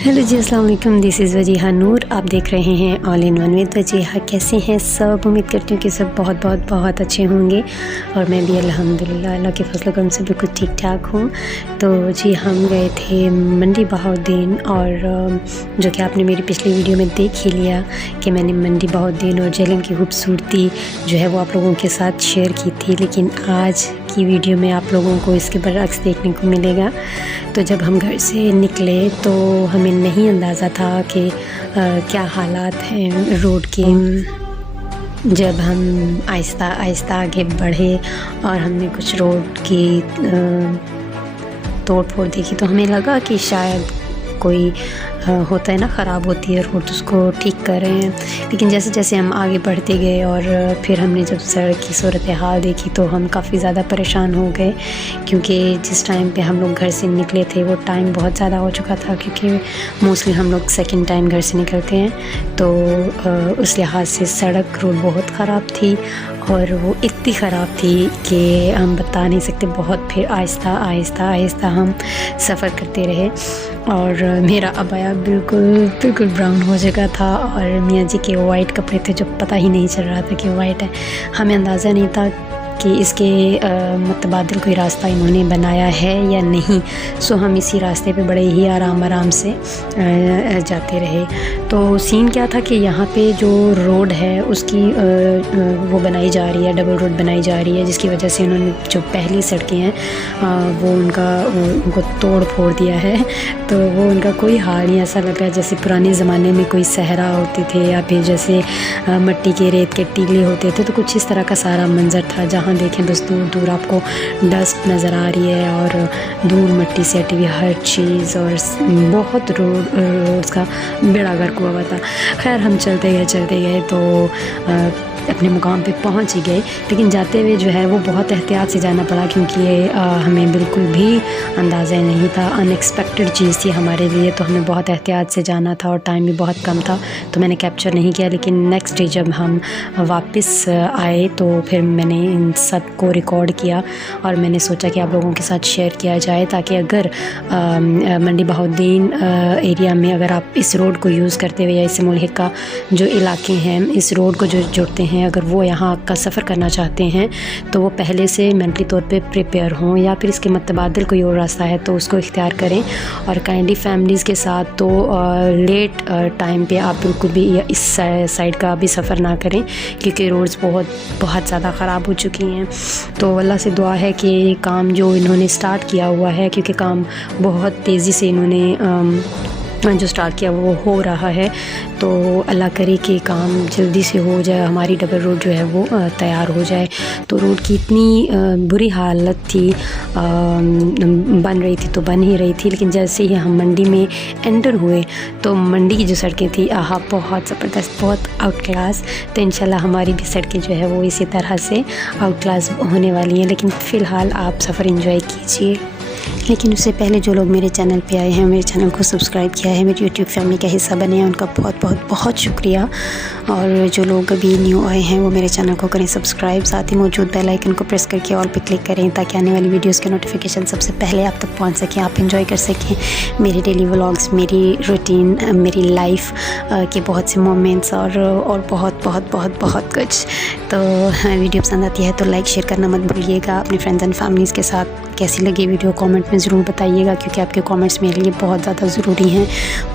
Hello जी, अस्सलाम वालेकुम। This is Wajiha नूर। आप देख रहे हैं all in one with Wajiha. कैसे हैं सब? उम्मीद करती हूँ कि सब बहुत बहुत बहुत अच्छे होंगे और मैं भी अल्हम्दुलिल्लाह अल्लाह के फज़ल करम से बिल्कुल ठीक ठाक हूँ। तो जी हम गए थे मंडी बहाउद्दीन, और जो कि आपने मेरी पिछली वीडियो में देख ही लिया कि मैंने मंडी बहाउद्दीन और झेलम की खूबसूरती जो है वो आप लोगों के साथ शेयर की थी। लेकिन आज की वीडियो में आप लोगों को इसके बरअक्स देखने को मिलेगा। तो जब हम घर से निकले तो हमें नहीं अंदाज़ा था कि क्या हालात हैं रोड के। जब हम आहिस्ता आहिस्ता आगे बढ़े और हमने कुछ रोड की तोड़ फोड़ देखी तो हमें लगा कि शायद कोई होता है ना, ख़राब होती है रोड, उसको ठीक कर रहे हैं। लेकिन जैसे जैसे हम आगे बढ़ते गए और फिर हमने जब सड़क की सूरत हाल देखी तो हम काफ़ी ज़्यादा परेशान हो गए, क्योंकि जिस टाइम पे हम लोग घर से निकले थे वो टाइम बहुत ज़्यादा हो चुका था, क्योंकि मोस्टली हम लोग सेकंड टाइम घर से निकलते हैं। तो उस लिहाज से सड़क रोड बहुत ख़राब थी, और वो इतनी ख़राब थी कि हम बता नहीं सकते। बहुत फिर आहिस्ता आहिस्ता आहिस्ता हम सफ़र करते रहे, और मेरा अबाया बिल्कुल ब्राउन हो चुका था, और मियाँ जी के वाइट कपड़े थे जो पता ही नहीं चल रहा था कि वाइट है। हमें अंदाज़ा नहीं था कि इसके मुतबादिल कोई रास्ता इन्होंने बनाया है या नहीं। सो हम इसी रास्ते पे बड़े ही आराम से जाते रहे। तो सीन क्या था कि यहाँ पे जो रोड है उसकी वो बनाई जा रही है, डबल रोड बनाई जा रही है, जिसकी वजह से उन्होंने जो पहली सड़कें हैं वो उनको तोड़ फोड़ दिया है। तो वो उनका कोई हाल नहीं ऐसा लग रहा है जैसे पुराने ज़माने में कोई सहरा होते थे, या फिर जैसे मिट्टी के रेत के टीले होते थे। तो कुछ इस तरह का सारा मंजर था, जहाँ देखें बस दूर दूर आपको डस्ट नज़र आ रही है और दूर मिट्टी से हटी हुई हर चीज़, और बहुत रोड्स का बेड़ा गर्क हुआ था। खैर हम चलते गए तो अपने मुकाम पे पहुंच ही गए। लेकिन जाते हुए जो है वो बहुत एहतियात से जाना पड़ा, क्योंकि ये हमें बिल्कुल भी अंदाज़ा नहीं था, अनएक्सपेक्टेड चीज़ थी हमारे लिए। तो हमें बहुत एहतियात से जाना था और टाइम भी बहुत कम था, तो मैंने कैप्चर नहीं किया। लेकिन नेक्स्ट डे जब हम वापस आए तो फिर मैंने इन सब को रिकॉर्ड किया, और मैंने सोचा कि आप लोगों के साथ शेयर किया जाए, ताकि अगर मंडी बहाउद्दीन एरिया में अगर आप इस रोड को यूज़ करते हुए या इस मुल्क का जो इलाके हैं इस रोड को जो जुड़ते हैं, अगर वो यहाँ का सफ़र करना चाहते हैं तो वो पहले से मेंटली तौर पे प्रिपेयर हों, या फिर इसके मुतबादिल कोई और रास्ता है तो उसको इख्तियार करें। और काइंडली फैमिलीज़ के साथ तो लेट टाइम पे आप बिल्कुल भी इस साइड का भी सफ़र ना करें, क्योंकि रोड्स बहुत ज़्यादा ख़राब हो चुकी हैं। तो अल्लाह से दुआ है कि काम जो इन्होंने स्टार्ट किया हुआ है, क्योंकि काम बहुत तेज़ी से इन्होंने जो स्टार्ट किया वो हो रहा है, तो अल्लाह करे कि काम जल्दी से हो जाए, हमारी डबल रोड जो है वो तैयार हो जाए। तो रोड की इतनी बुरी हालत थी, बन रही थी तो बन ही रही थी। लेकिन जैसे ही हम मंडी में एंटर हुए तो मंडी की जो सड़कें थी बहुत ज़बरदस्त, बहुत आउट क्लास। तो इंशाल्लाह हमारी भी सड़कें जो है वो इसी तरह से आउट क्लास होने वाली हैं। लेकिन फ़िलहाल आप सफ़र एंजॉय कीजिए। लेकिन उससे पहले जो लोग मेरे चैनल पे आए हैं, मेरे चैनल को सब्सक्राइब किया है, मेरी यूट्यूब फैमिली का हिस्सा बने हैं, उनका बहुत शुक्रिया। और जो लोग अभी न्यू आए हैं वो मेरे चैनल को करें सब्सक्राइब, साथ ही मौजूद बेल आइकन को प्रेस करके ऑल पे क्लिक करें, ताकि आने वाली वीडियोस के नोटिफिकेशन सबसे पहले आप तक पहुंच सकें, आप एंजॉय कर सकें मेरे डेली व्लॉग्स, मेरी रूटीन, मेरी लाइफ के बहुत से मोमेंट्स और बहुत कुछ। तो वीडियो पसंद आती है तो लाइक शेयर करना मत भूलिएगा। अपने फ्रेंड्स एंड फैमिलीज़ के साथ कैसी लगी वीडियो कमेंट में ज़रूर बताइएगा, क्योंकि आपके कमेंट्स मेरे लिए बहुत ज़्यादा ज़रूरी हैं,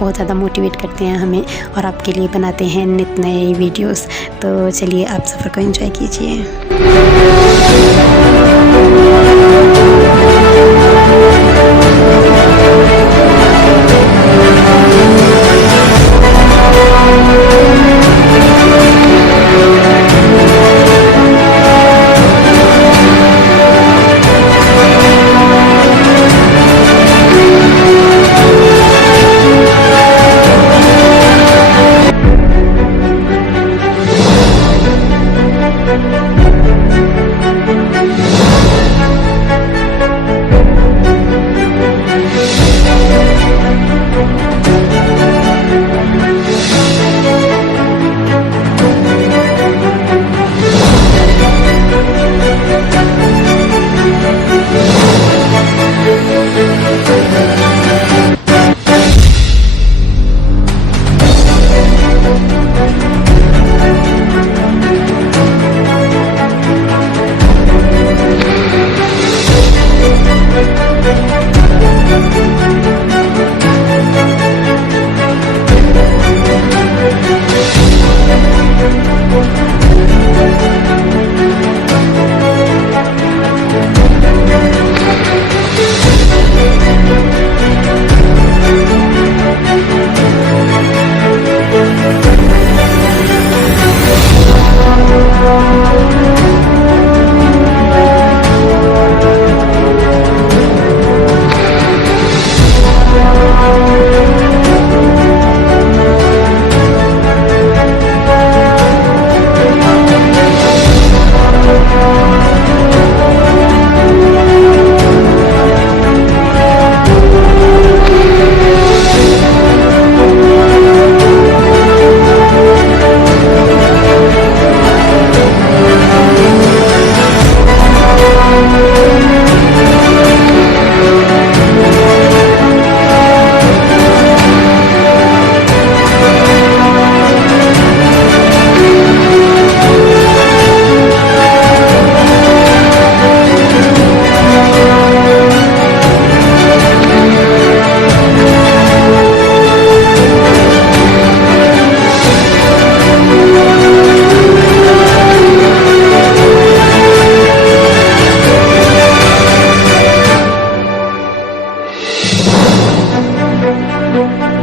बहुत ज़्यादा मोटिवेट करते हैं हमें, और आपके लिए बनाते हैं नित नए वीडियोस। तो चलिए आप सफ़र को एंजॉय कीजिए। है।